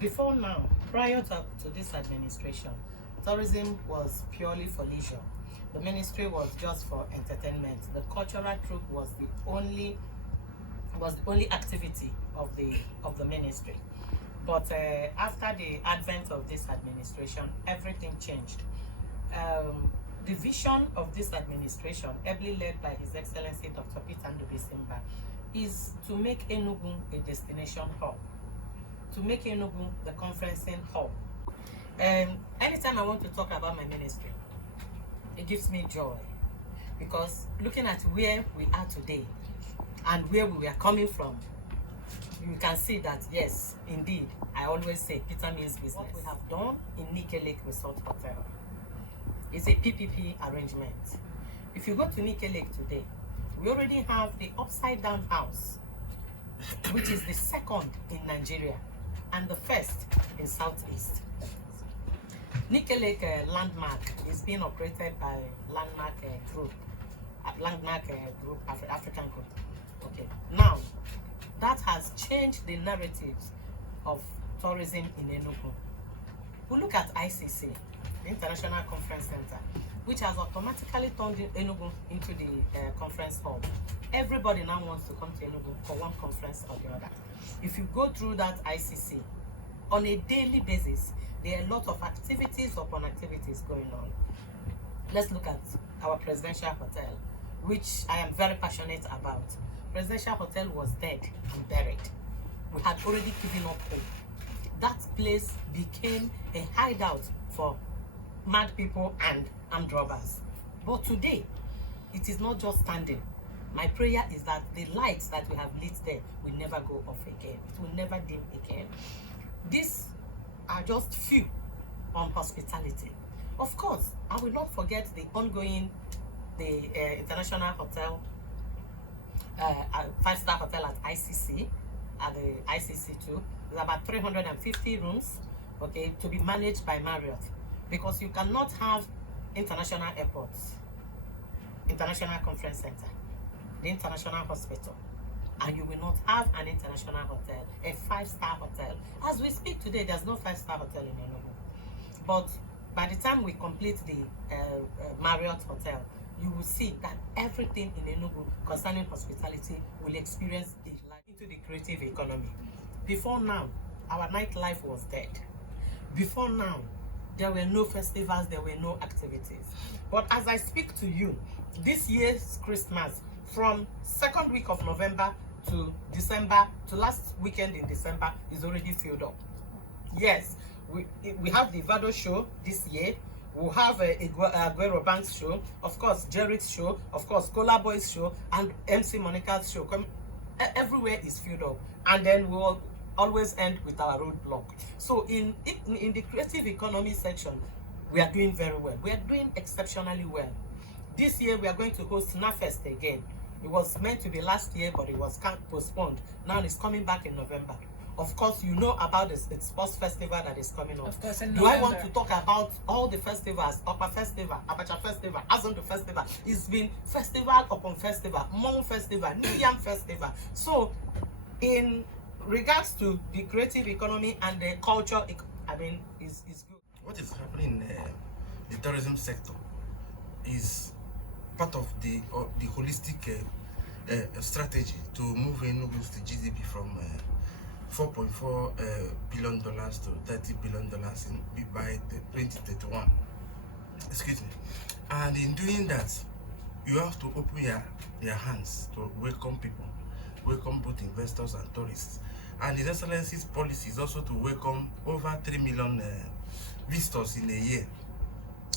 Before now, prior to this administration, tourism was purely for leisure. The ministry was just for entertainment. The cultural troop was the only activity of the ministry. But after the advent of this administration, everything changed. The vision of this administration, ably led by His Excellency Dr. Peter Ndubisimba, is to make Enugu a destination hub, to make Enugu the conferencing hub. Anytime I want to talk about my ministry, it gives me joy, because looking at where we are today and where we were coming from, you can see that yes, indeed, I always say Peter means business. What we have done in Nike Lake Resort Hotel is a PPP arrangement. If you go to Nike Lake today, we already have the upside down house, which is the second in Nigeria and the first in Southeast. Nike Lake Landmark is being operated by Landmark Group, African Group. Okay, now that has changed the narratives of tourism in Enugu. We look at ICC, the International Conference Center, which has automatically turned Enugu into the conference hall. Everybody now wants to come to Enugu for one conference or the other. If you go through that ICC, on a daily basis, there are a lot of activities upon activities going on. Let's look at our presidential hotel, which I am very passionate about. Presidential hotel was dead and buried. We had already given up hope. That place became a hideout for mad people and armed robbers. But today, it is not just standing. My prayer is that the lights that we have lit there will never go off again. It will never dim again. These are just few on hospitality. Of course, I will not forget the ongoing, international hotel, 5-star hotel at ICC, at the ICC too. There's about 350 rooms, okay, to be managed by Marriott, because you cannot have international airports, international conference center, the international hospital, and you will not have an international hotel, a 5-star hotel. As we speak today, there's no 5-star hotel in Enugu. But by the time we complete the Marriott hotel, you will see that everything in Enugu concerning hospitality will experience the life into the creative economy. Before now, our nightlife was dead. Before now, there were no festivals, there were no activities. But as I speak to you, this year's Christmas, from second week of November to December, to last weekend in December, is already filled up. Yes, we have the Vado show this year. We'll have a Aguero Banks show, of course, Jerry's show, of course, Cola Boys show, and MC Monica's show. Everywhere is filled up. And then we'll always end with our roadblock. So in the creative economy section, we are doing very well. We are doing exceptionally well. This year, we are going to host NAFest again. It was meant to be last year, but it was postponed. Now it's coming back in November. Of course, you know about the sports festival that is coming up. Of course, in Do November. I want to talk about all the festivals? Upper Festival, Abacha Festival, Azonto Festival. It's been festival upon festival, Mon Festival, New Yam Festival. So, in regards to the creative economy and the culture, I mean, is good. What is happening in the tourism sector is part of the holistic strategy to move Enugu's GDP from $4.4 billion to $30 billion by 2031. Excuse me. And in doing that, you have to open your hands to welcome people, welcome both investors and tourists. And His Excellency's policy is also to welcome over 3 million visitors in a year.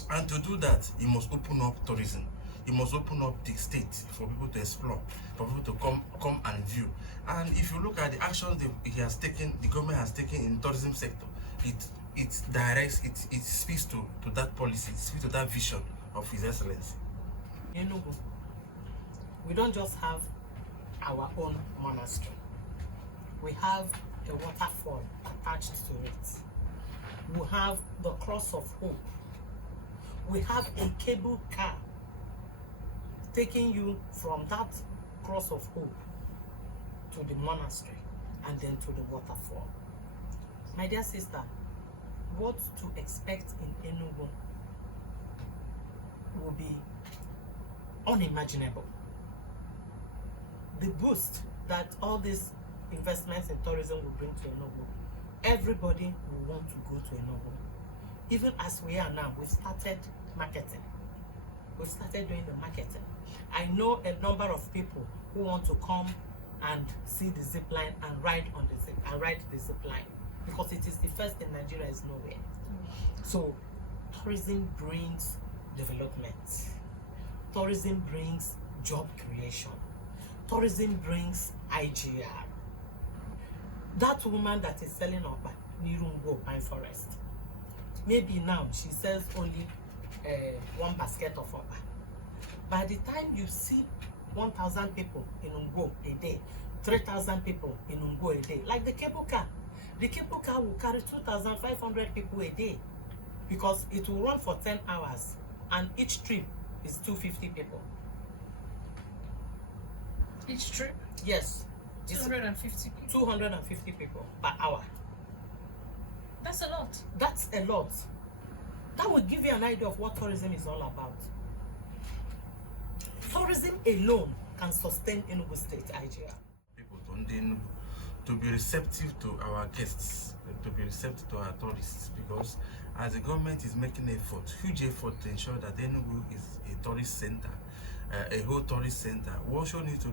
And to do that, you must open up tourism. You must open up the state for people to explore, for people to come and view. And if you look at the actions the government has taken in the tourism sector, it directs, it speaks to that policy, it speaks to that vision of His Excellency. Enugu, we don't just have our own monastery. We have a waterfall attached to it. We have the Cross of Hope. We have a cable car taking you from that Cross of Hope to the monastery and then to the waterfall. My dear sister, what to expect in Enugu will be unimaginable. The boost that all these investments in tourism will bring to Enugu, everybody will want to go to Enugu. Even as we are now, we've started marketing. We've started doing the marketing. I know a number of people who want to come and see the zip line and ride the zip line, because it is the first in Nigeria, is nowhere. So tourism brings development. Tourism brings job creation. Tourism brings IGR. That woman that is selling up near Ugochi Pine Forest, maybe now she sells only one basket of okpa. By the time you see 1,000 people in Ugochi a day, 3,000 people in Ugochi a day, like the cable car will carry 2,500 people a day, because it will run for 10 hours and each trip is 250 people. Each trip? Yes. 250 people? 250 people per hour. That's a lot. That's a lot. That will give you an idea of what tourism is all about. Tourism alone can sustain Enugu State IGR. People to be receptive to our guests, to be receptive to our tourists, because as the government is making huge effort to ensure that Enugu is a tourist center, a whole tourist center, we also need to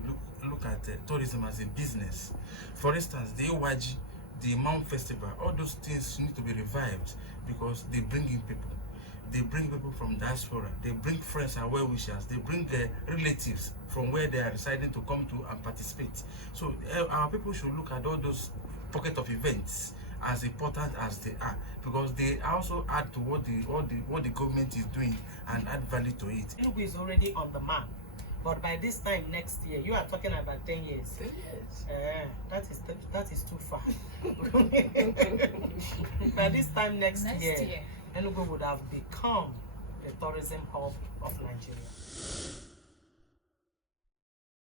look at tourism as a business. For instance, the Iwaji, the Mount Festival, all those things need to be revived, because they bring in people. They bring people from diaspora, they bring friends and well-wishers, they bring their relatives from where they are residing to come to and participate. So our people should look at all those pocket of events as important as they are, because they also add to what the government is doing and add value to it. Enugu is already on the map, but by this time next year, you are talking about 10 years. 10 years. That is too far. By this time next year, Enugu would have become the tourism hub of Nigeria.